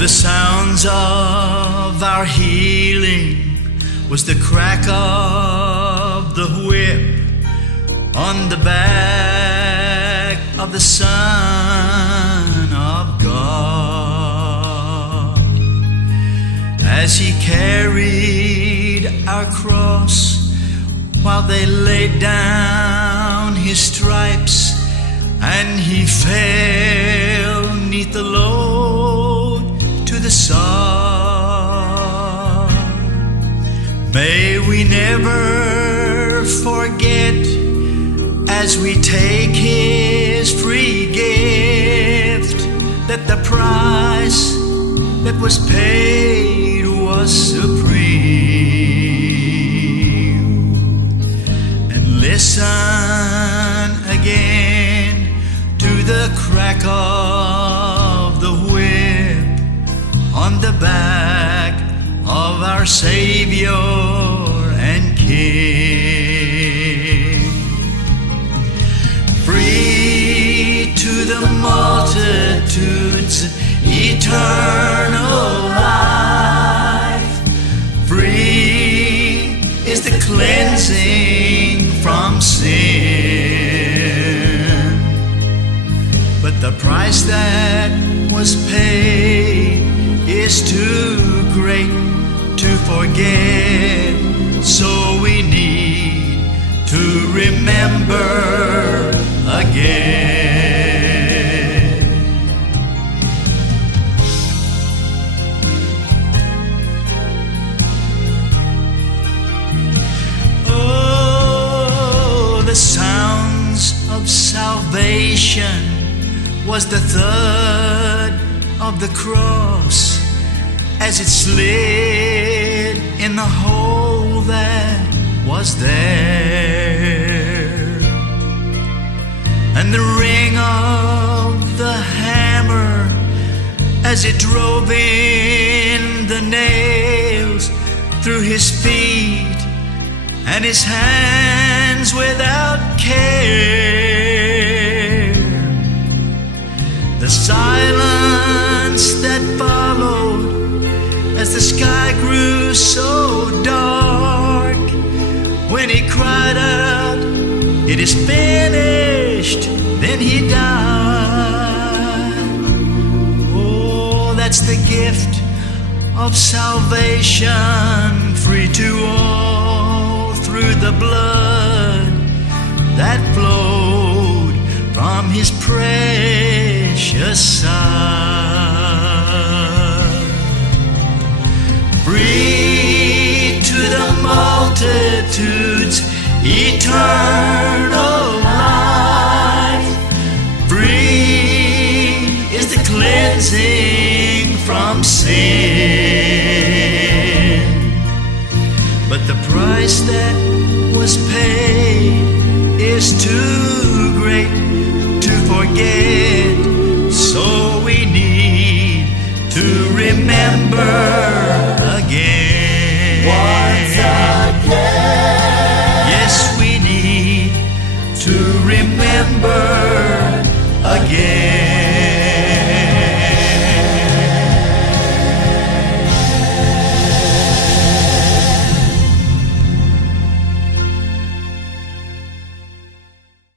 the sounds of our healing was the crack of the whip on the back of the Son of God, as He carried our cross while they laid down His stripes, and He fell 'neath the load to the sod. May we never forget, as we take His free gift, that the price that was paid was supreme. And listen again to the crack of the whip on the back of our Savior and King. Free to the multitudes, eternal life. Free is the cleansing from sin. But the price that was paid is too great to forget, so we need to remember again. Oh, the sounds of salvation was the thud of the cross as it slid in the hole that was there, and the ring of the hammer as it drove in the nails through His feet and His hands without care. The silence that followed as the sky grew so dark, when He cried out, "It is finished," then He died. Oh, that's the gift of salvation, free to all through the blood that flowed from His precious Son. Free to the multitudes, eternal life. Free is the cleansing from sin. But the price that was paid is too great to forget, so we need to remember